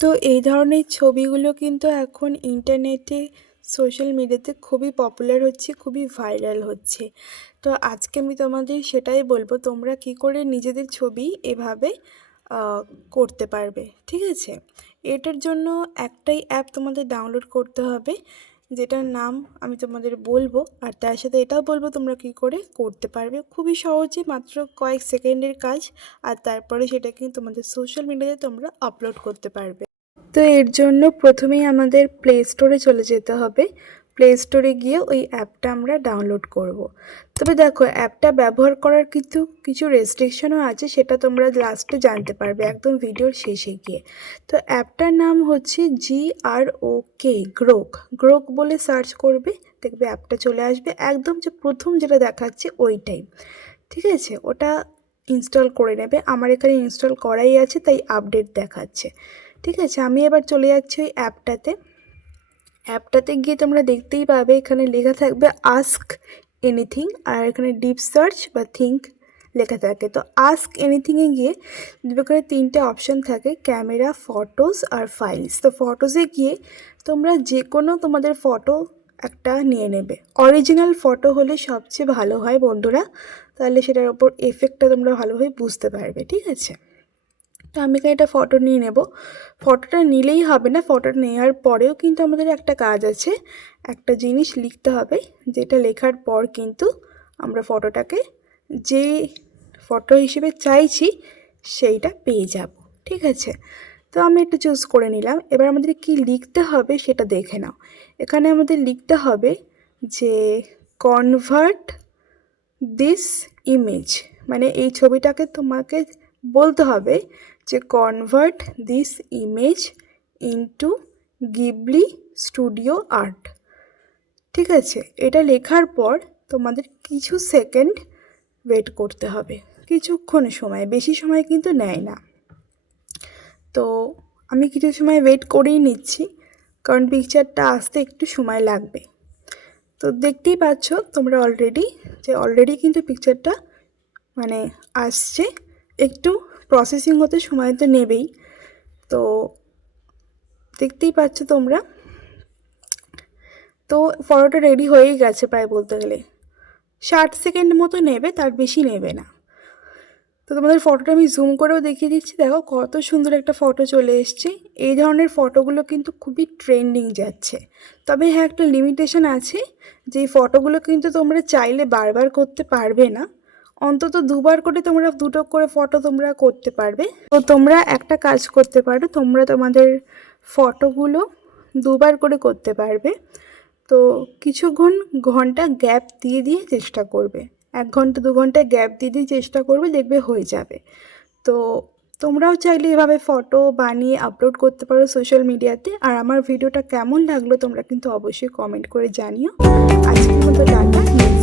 তো এই ধরনের ছবিগুলো কিন্তু এখন ইন্টারনেটে, সোশ্যাল মিডিয়াতে খুবই পপুলার হচ্ছে, খুবই ভাইরাল হচ্ছে। তো আজকে আমি তোমাদের সেটাই বলব, তোমরা কি করে নিজেদের ছবি এভাবে করতে পারবে, ঠিক আছে? এটার জন্য একটাই অ্যাপ তোমাদের ডাউনলোড করতে হবে, যেটার নাম আমি তোমাদের বলব, আর তার সাথে এটাও বলব তোমরা কি করে করতে পারবে। খুবই সহজে, মাত্র কয়েক সেকেন্ডের কাজ, আর তারপরে সেটাকে তোমাদের সোশ্যাল মিডিয়াতে তোমরা আপলোড করতে পারবে। তো এর জন্য প্রথমেই আমাদের প্লে স্টোরে চলে যেতে হবে। প্লে স্টোরে গিয়ে ওই অ্যাপটা আমরা ডাউনলোড করব। তবে দেখো, অ্যাপটা ব্যবহার করার কিন্তু কিছু রেস্ট্রিকশনও আছে, সেটা তোমরা লাস্টে জানতে পারবে একদম ভিডিওর শেষে গিয়ে। তো অ্যাপটার নাম হচ্ছে G R O K Grok Grok বলে সার্চ করবে, দেখবে অ্যাপটা চলে আসবে। একদম যে প্রথম যেটা দেখাচ্ছে ওইটাই। ঠিক আছে? ওটা ইনস্টল করে নেবে। আমার এখানে ইনস্টল করাই আছে, তাই আপডেট দেখাচ্ছে। ঠিক আছে, আমি এবার চলে যাচ্ছি ওই অ্যাপটাতে। অ্যাপটাতে গিয়ে তোমরা দেখতেই পাবে, এখানে লেখা থাকবে আস্ক এনিথিং আর এখানে ডিপ সার্চ বা থিঙ্ক লেখা থাকে। তো আস্ক এনিথিংয়ে গিয়ে এখানে তিনটে অপশান থাকে, ক্যামেরা, ফটোস আর ফাইলস। তো ফটোসে গিয়ে তোমরা যে কোনো তোমাদের ফটো একটা নিয়ে নেবে। অরিজিনাল ফটো হলে সবচেয়ে ভালো হয় বন্ধুরা, তাহলে সেটার ওপর এফেক্টটা তোমরা ভালোভাবে বুঝতে পারবে, ঠিক আছে? তো আমি এখানে একটা ফটো নিয়ে নেব। ফটোটা নিলেই হবে না ফটোটা নেওয়ার পরেও কিন্তু আমাদের একটা কাজ আছে। একটা জিনিস লিখতে হবে, যেটা লেখার পর কিন্তু আমরা ফটোটাকে যে ফটো হিসেবে চাইছি, সেইটা পেয়ে যাব, ঠিক আছে? তো আমি একটা চুজ করে নিলাম। এবার আমাদের কি লিখতে হবে সেটা দেখে নাও। এখানে আমাদের লিখতে হবে যে কনভার্ট দিস ইমেজ মানে এই ছবিটাকে তোমাকে বলতে হবে যে convert this image into Ghibli studio art ঠিক আছে? এটা লেখার পর তোমাদের কিছু সেকেন্ড ওয়েট করতে হবে। কিছুক্ষণ সময়, বেশি সময় কিন্তু নেয় না। তো আমি কিছু সময় ওয়েট করেই নিচ্ছি, কারণ পিকচারটা আসতে একটু সময় লাগবে। তো দেখতেই পাচ্ছ, তোমরা অলরেডি যে অলরেডি কিন্তু পিকচারটা মানে আসছে, একটু প্রসেসিং হতে সময় তো নেবেই। তো দেখতেই পাচ্ছ তোমরা। তো ফটোটা রেডি হয়েই গেছে প্রায় বলতে গেলে। ষাট সেকেন্ড মতো নেবে, তার বেশি নেবে না। তো তোমাদের ফটোটা আমি জুম করেও দেখিয়ে দিচ্ছি। দেখো কত সুন্দর একটা ফটো চলে এসছে। এই ধরনের ফটোগুলো কিন্তু খুবই ট্রেন্ডিং যাচ্ছে। তবে হ্যাঁ একটা লিমিটেশন আছে যে ফটোগুলো কিন্তু তোমরা চাইলে বারবার করতে পারবে না। অন্তত দুবার করে তোমরা দুটো করে ফটো তোমরা করতে পারবে। তো তোমরা একটা কাজ করতে পারো, তোমরা তোমাদের ফটোগুলো দুবার করে করতে পারবে। তো কিছুক্ষণ ঘণ্টা গ্যাপ দিয়ে দিয়ে চেষ্টা করবে। এক ঘণ্টা, দু ঘণ্টা গ্যাপ দিয়ে দিয়ে চেষ্টা করবে, দেখবে হয়ে যাবে। তো তোমরাও চাইলে এভাবে ফটো বানিয়ে আপলোড করতে পারো সোশ্যাল মিডিয়াতে আর আমার ভিডিওটা কেমন লাগল তোমরা কিন্তু অবশ্যই কমেন্ট করে জানিও। আজকের মতো টাটা।